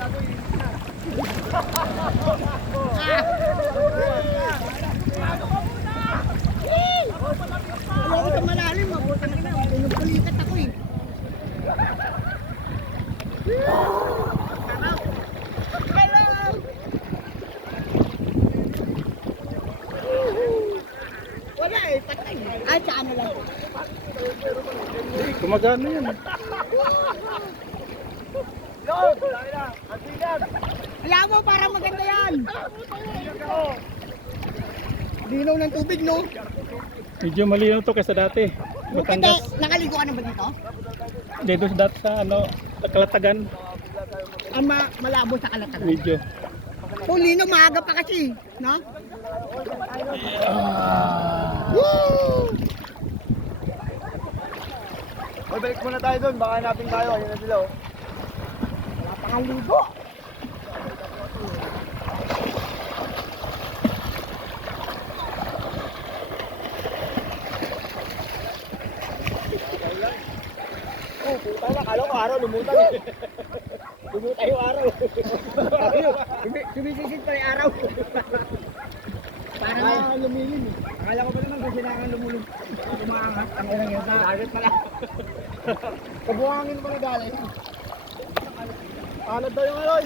Ayaw ko sa malalim, mabutang na. Pinupulikat ako eh. Wala eh, patay. Ay, sa ano lang. Gumagana yan. Kaya mo, para maganda yan. Dinaw ng tubig, no? Medyo malinaw to kaysa dati. Maganda, Batangas. nakaligo ka na ba dito? Dito sa dati sa ano, sa Kalatagan. Malabo sa kalatagan. Medyo. Lino, maaga pa kasi, no? Ah. Hoy, balik muna tayo doon. Baka hanapin tayo. Ayun na sila, oh. Wala pang ang ligo. Oh, puta na. Kala ko araw. Lumutan eh. Lumutan yung araw. Sumisisid pa yung araw. Parang lumilin eh. Akala ko pa naman kasi nakang lumulong. Tumaangat. Ang unang yun sa agad pala. Kabuhangin pala galing. Alad daw yung aloy.